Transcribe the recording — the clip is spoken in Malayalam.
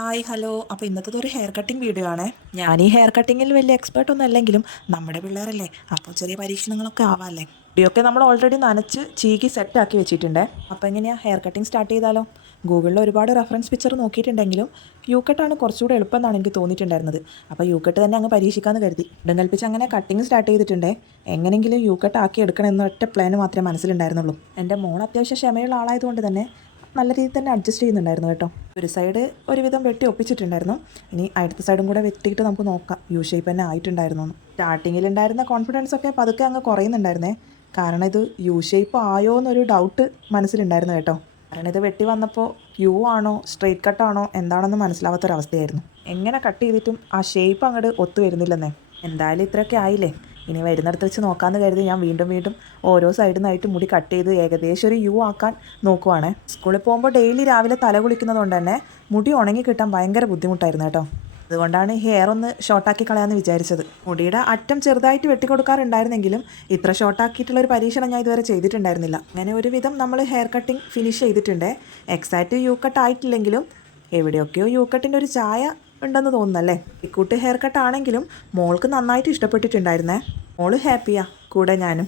Hi hello. അപ്പോൾ ഇന്നത്തെ ഒരു ഹെയർ കട്ടിംഗ് വീഡിയോ ആണ്. ഞാൻ ഈ ഹെയർ കട്ടിങ്ങിൽ വലിയ എക്സ്പേർട്ട് ഒന്നും അല്ലെങ്കിലും നമ്മുടെ പിള്ളേരല്ലേ, അപ്പോൾ ചെറിയ പരീക്ഷണങ്ങളൊക്കെ ആവാമല്ലേ. വീഡിയോക്കെ നമ്മൾ ഓൾറെഡി നനച്ച് ചീകി സെറ്റാക്കി വെച്ചിട്ടുണ്ട്. അപ്പോൾ എങ്ങനെയാണ് ഹെയർ കട്ടിംഗ് സ്റ്റാർട്ട് ചെയ്താലോ? ഗൂഗിളിൽ ഒരുപാട് റെഫറൻസ് പിക്ചർ നോക്കിയിട്ടുണ്ടെങ്കിലും യു കട്ടാണ് കുറച്ചുകൂടെ എളുപ്പം എന്നാണ് എനിക്ക് തോന്നിയിട്ടുണ്ടായിരുന്നത്. അപ്പോൾ യു കട്ട് തന്നെ അങ്ങ് പരീക്ഷിക്കാമെന്ന് കരുതി ഇടം കൽപ്പിച്ച് അങ്ങനെ കട്ടിങ് സ്റ്റാർട്ട് ചെയ്തിട്ടുണ്ട്. എങ്ങനെയെങ്കിലും യു കട്ട് ആക്കി എടുക്കണം എന്ന ഒറ്റ പ്ലാൻ മാത്രമേ മനസ്സിലുണ്ടായിരുന്നുള്ളൂ. എൻ്റെ മോൾ അത്യാവശ്യം ക്ഷമയുള്ള ആളായതുകൊണ്ട് തന്നെ നല്ല രീതിയിൽ തന്നെ അഡ്ജസ്റ്റ് ചെയ്യുന്നുണ്ടായിരുന്നു കേട്ടോ. ഒരു സൈഡ് ഒരുവിധം വെട്ടി ഒപ്പിച്ചിട്ടുണ്ടായിരുന്നു. ഇനി അടുത്ത സൈഡും കൂടെ വെട്ടിയിട്ട് നമുക്ക് നോക്കാം യു ഷേപ്പ് തന്നെ ആയിട്ടുണ്ടായിരുന്നു. സ്റ്റാർട്ടിങ്ങിലുണ്ടായിരുന്ന കോൺഫിഡൻസ് ഒക്കെ പതുക്കെ അങ്ങ് കുറയുന്നുണ്ടായിരുന്നേ. കാരണം ഇത് യു ഷേപ്പ് ആയോ എന്നൊരു ഡൗട്ട് മനസ്സിലുണ്ടായിരുന്നു കേട്ടോ. കാരണം ഇത് വെട്ടി വന്നപ്പോൾ യു ആണോ സ്ട്രെയിറ്റ് കട്ടാണോ എന്താണെന്ന് മനസ്സിലാവാത്തൊരവസ്ഥയായിരുന്നു. എങ്ങനെ കട്ട് ചെയ്തിട്ടും ആ ഷേപ്പ് അങ്ങോട്ട് ഒത്തു വരുന്നില്ലെന്നേ. എന്തായാലും ഇത്രയൊക്കെ ആയില്ലേ, ഇനി വരുന്നിടത്ത് വെച്ച് നോക്കാമെന്ന് കരുതി ഞാൻ വീണ്ടും ഓരോ സൈഡിൽ നിന്നായിട്ട് മുടി കട്ട് ചെയ്ത് ഏകദേശം ഒരു യു ആക്കാൻ നോക്കുവാണ്. സ്കൂളിൽ പോകുമ്പോൾ ഡെയിലി രാവിലെ തല കുളിക്കുന്നതുകൊണ്ട് തന്നെ മുടി ഉണങ്ങി കിട്ടാൻ ഭയങ്കര ബുദ്ധിമുട്ടായിരുന്നു കേട്ടോ. അതുകൊണ്ടാണ് ഹെയർ ഒന്ന് ഷോർട്ടാക്കി കളയാമെന്ന് വിചാരിച്ചത്. മുടിയുടെ അറ്റം ചെറുതായിട്ട് വെട്ടിക്കൊടുക്കാറുണ്ടായിരുന്നെങ്കിലും ഇത്ര ഷോർട്ടാക്കിയിട്ടുള്ളൊരു പരീക്ഷണം ഞാൻ ഇതുവരെ ചെയ്തിട്ടുണ്ടായിരുന്നില്ല. അങ്ങനെ ഒരുവിധം നമ്മൾ ഹെയർ കട്ടിങ് ഫിനിഷ് ചെയ്തിട്ടുണ്ട്. എക്സാക്റ്റ് യു കട്ട് ആയിട്ടില്ലെങ്കിലും എവിടെയൊക്കെയോ യു കട്ടിൻ്റെ ഒരു ചായ ഉണ്ടെന്ന് തോന്നുന്നല്ലേ. ഇക്കൂട്ട് ഹെയർ കട്ട് ആണെങ്കിലും മോൾക്ക് നന്നായിട്ട് ഇഷ്ടപ്പെട്ടിട്ടുണ്ടായിരുന്നേ. മോള് ഹാപ്പിയാ, കൂടെ ഞാനും.